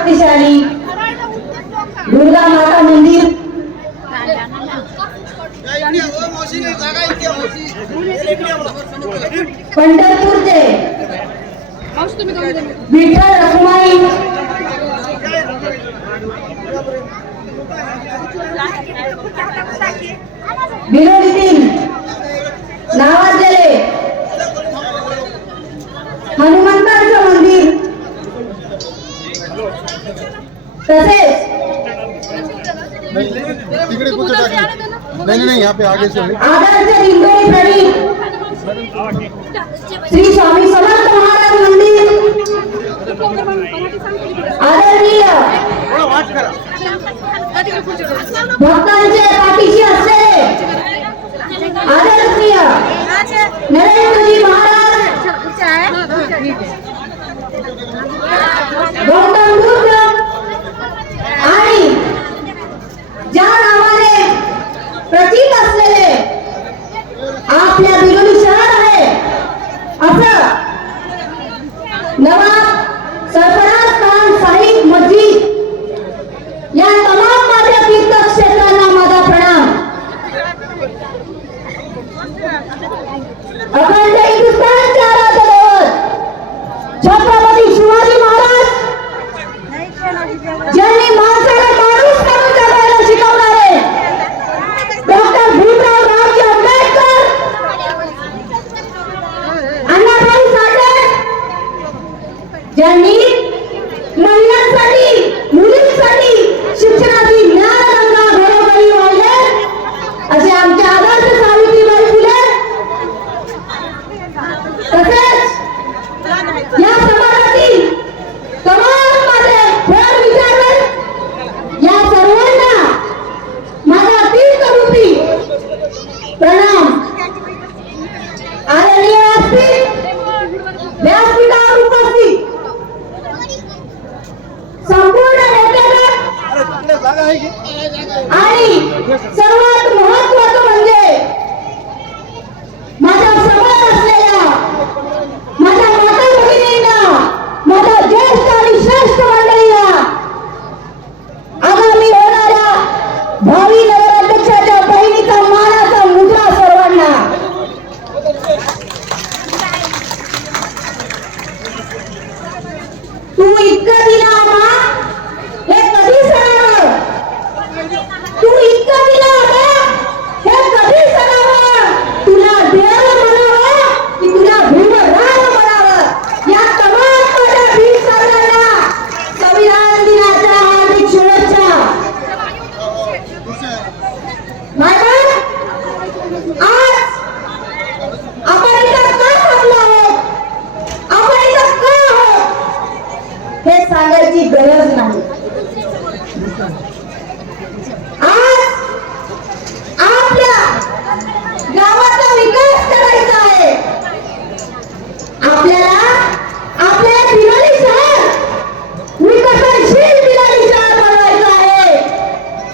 शक्तिशाली दुर्गा माता मंदिर पंढरपूरचे विठ्ठल रखुमाई बिरोलीतील तसेच तिकडे कुठे टाकली नाही यहाँ पे आगे से आदर्श श्री स्वामी समर्थ महाराज मंदिर आदरणीय भक्तांचे पाठीशी असलेले आदरणीय नरेंद्रजी महाराज। गौतम प्रतीक असलेले आपल्या बिरोली शहर आहे. असं नवाब सरफराज खान साहिब मस्जिद या तमाम माझ्या तीर्थक्षेत्रांना माझा प्रणाम. अखंड हिंदुस्थानच्या आराध्य छत्रपती शिवाजी महाराज जय आणि सर्वात महत्वाचं म्हणजे माझ्यासमोर असलेल्या माझ्या माता भगिनींना माझ्या ज्येष्ठ आणि श्रेष्ठ मंडळीला आगामी होणाऱ्या भावी नगराध्यक्षाच्या बहिणीचा मानाचा मुद्रा सर्वांना तू इतकं दिला आम्हा हे कधी सणावं तू इतकं दिला आम्हा हे कधी सणावं तुला देव म्हणावं की तुला भीमराव म्हणावं या तमाम माझ्या भीम सागरांना संविधान दिनाच्या हार्दिक शुभेच्छा मॅडम आज आपण इथं का थांबलो आहोत आपण इथं का आहोत हे सांगायची गरज नाही आज आपल्या गावाचा विकास करायचा आहे आपल्याला आपल्या बिराणी शहर विकसनशील बिराणी शहर गरज आहे.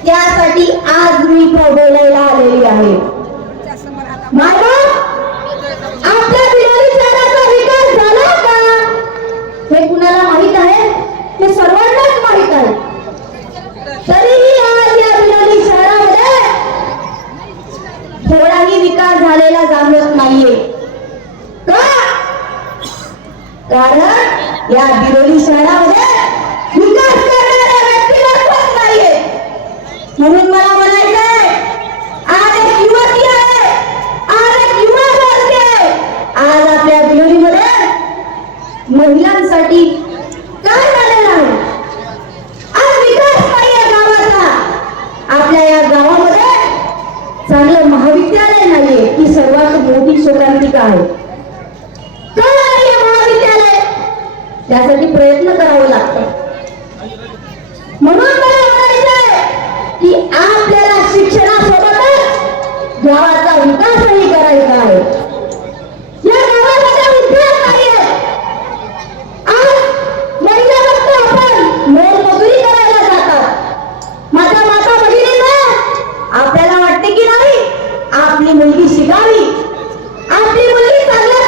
त्यासाठी आज मी इथं बोलायला आलेली आहे. माझा आपल्या बिराणी शहराचा विकास झाला का हे कुणाला माहीत आहे हे सर्वांनाच माहीत आहे तरीही आज या बिराणी शहरामध्ये थोडाही विकास झालेला जाणवत नाहीये. का? कारण या बिरोली शहरामध्ये विकास करणाऱ्या व्यक्तीला कोण नाहीये म्हणून मला म्हणायचंय आज एक युवती आहे आज एक युवा वर्ग आहे आज आपल्या बिरोलीमध्ये महिलांसाठी काय झालेलं आहे आज विकास नाहीये गावाचा आपल्या या गावामध्ये चांगलं महाविद्यालय नाहीये ही सर्वात मोठी शोकांतिका आहे का नाहीये महाविद्यालय त्यासाठी प्रयत्न करावा लागतो. म्हणून मला म्हणायचंय की आपल्याला शिक्षणासोबतच गावाचा विकासही करायचा आहे. या गावामध्ये आज महिला फक्त आपण मोलमजुरी करायला जातात. माझ्या माता आपल्याला वाटते की नाही आपली मुलगी शिकावी. आपली मुलगी चांगल्या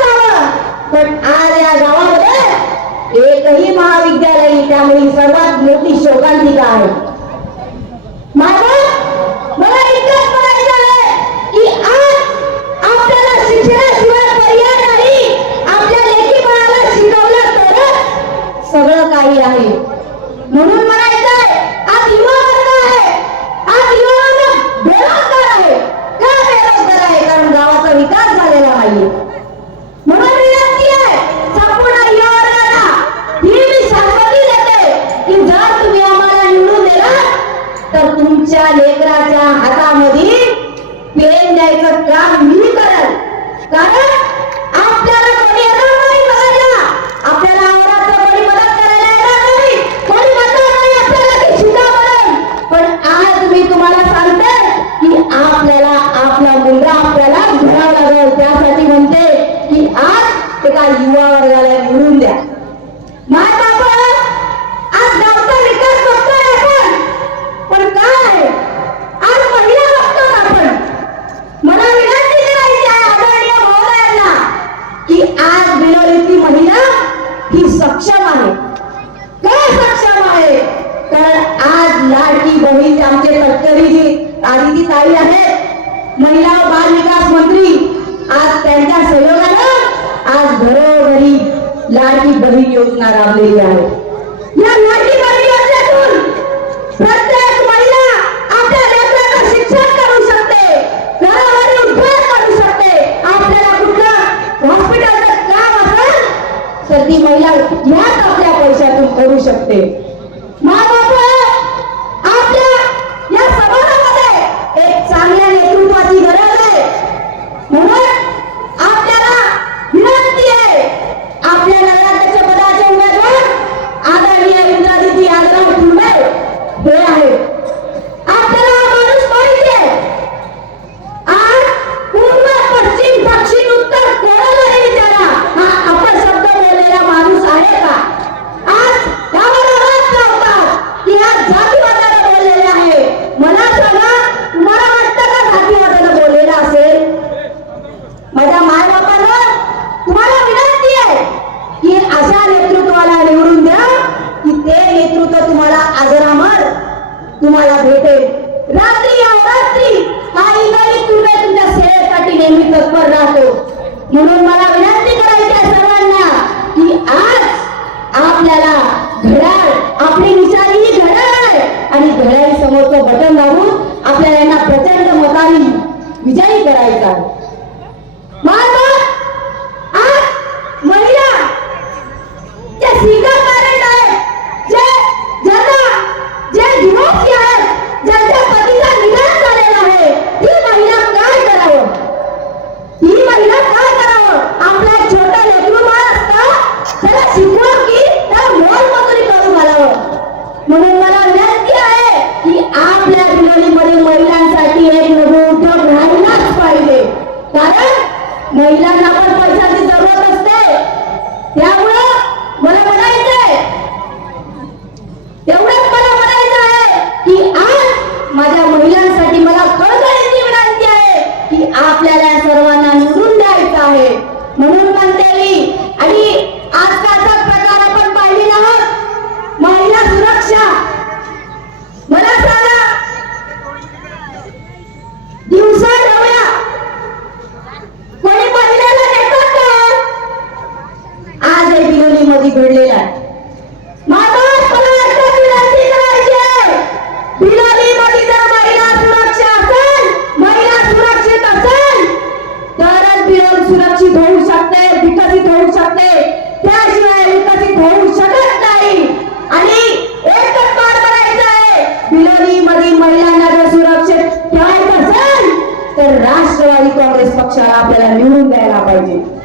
जावं. पण आज या गावात एकही महाविद्यालय त्यामुळे सर्वात मोठी शोकांतिका आहे. आपल्या लेखी शिकवलं सगळं काही आहे. म्हणून म्हणायचं आज युवा वर्ग आहे. आज युवा वर्ग बेरोजगार आहे. का बेरोजगार आहे? कारण गावाचा विकास झालेला नाहीये. तुमच्या लेकराच्या हातामध्ये पेन द्यायचं काम मी करल. कारण आपल्याला मी तुम्हाला सांगते की आपल्याला आपला आपल्याला त्यासाठी म्हणते की आज एका युवा वर्गाला ताई आहेत महिला बाल विकास मंत्री आज त्यांच्या सहयोगानं आज घरोघरी लाडकी बहीण योजना राबलेली आहे. घड्याळी समोरचं बटन दाबून आपल्याला यांना प्रचंड मताने विजयी करायचा आहे. सुरक्षित होऊ शकते विकसित होऊ शकते. त्याशिवाय विकसित होऊ शकत नाही. आणि एकच मार्ग करायचा आहे. बिलोली मधील महिलांना जर सुरक्षित ठेवायचं असेल तर राष्ट्रवादी काँग्रेस पक्षाला आपल्याला निवडून द्यायला पाहिजे.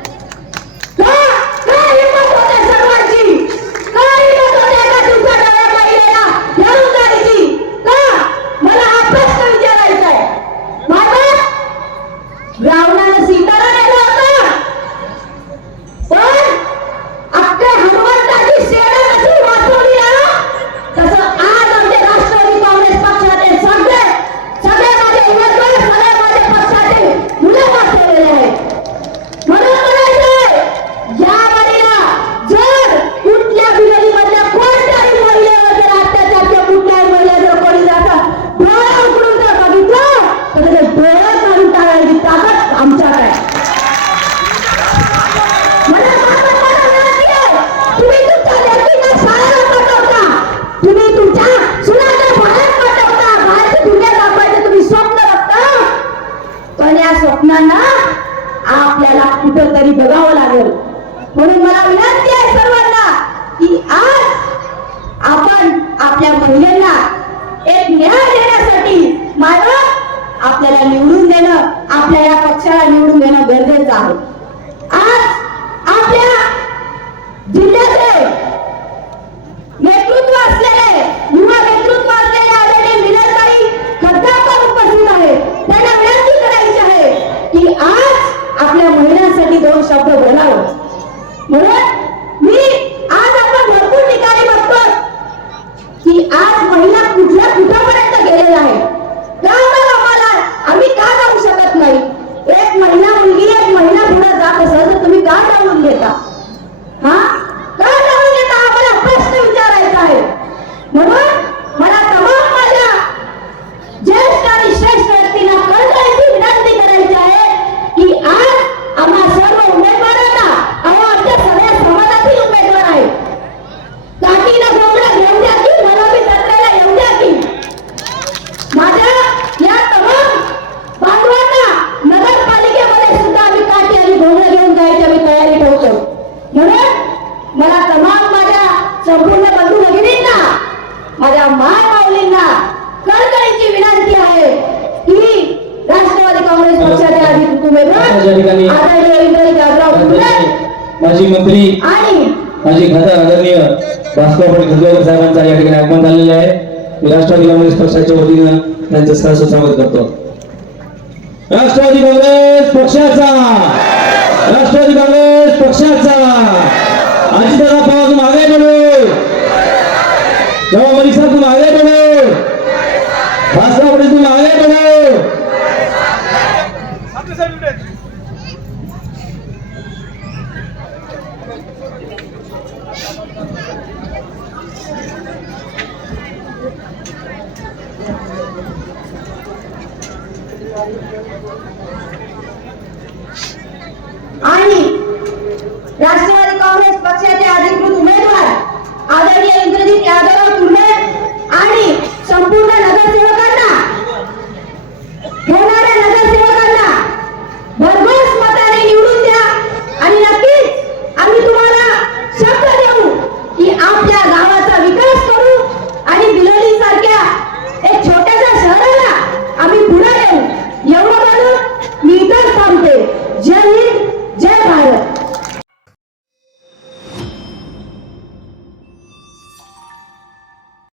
स्वप्नांना आपल्याला कुठंतरी बघावं लागेल. म्हणून मला विनंती आहे सर्वांना की आज आपण आपल्या महिलांना एक न्याय देण्यासाठी मालक आपल्याला निवडून देणं आपल्या या पक्षाला निवडून देणं गरजेचं आहे. आज आपल्या जिल्ह्याचे नेतृत्व असलेले युवा नेतृत्व असलेले आदरणीय मिलनताई खड्डाकर उपस्थित आहे त्यांना विनंती करायची आहे की आज आपल्या महिलांसाठी दोन शब्द बोलावं म्हणून मी आज आपण भरपूर ठिकाणी बघतो की आज महिला कुठल्या कुठापर्यंत गेलेला आहे का मग आम्हाला? आम्ही का जाऊ शकत नाही? एक महिला मुलगी एक महिला पुढे जात असेल तर तुम्ही का जाऊन घेता हा का जाऊन घेता आम्हाला प्रश्न विचारायचा आहे म्हणून मला तमाम माझ्या ज्येष्ठ आणि श्रेष्ठ व्यक्तींना कळकळीची विनंती करायची आहे की आज आम्हा सर्व उमेदवारांना अहो आमच्या सगळ्या समाजातील उमेदवार आहेत काठीला गोंगडा घेऊन द्या की मला बी जत्रेला येऊ द्या की माझ्या या तमाम बांधवांना नगरपालिकेमध्ये सुद्धा आम्ही काठी आणि घोंगडा घेऊन जायची आम्ही तयारी ठेवतो म्हणून मला तमाम माझ्या संपूर्ण बंधू भगिनींना माझ्या माय माऊलींना कळकळीची विनंती आहे की राष्ट्रवादी काँग्रेस पक्षाचे अधिकृत आजच्या ठिकाणी उमेदवार आदरणीय इंद्रजी जाधव फुले माजी मंत्री आणि माजी खासदार आदरणीय भास्कर पाटील खजगावकर साहेबांचा या ठिकाणी आगमन झालेले आहे. मी राष्ट्रवादी काँग्रेस पक्षाच्या वतीनं त्यांचं सहर्ष स्वागत करतो. राष्ट्रवादी काँग्रेस पक्षाचा! राष्ट्रवादी काँग्रेस पक्षाचा! अजितदादा पवार तुम आगे बढ़ो जवाब मलिक साहब तुम आगे बढ़ो भास्कर पाटील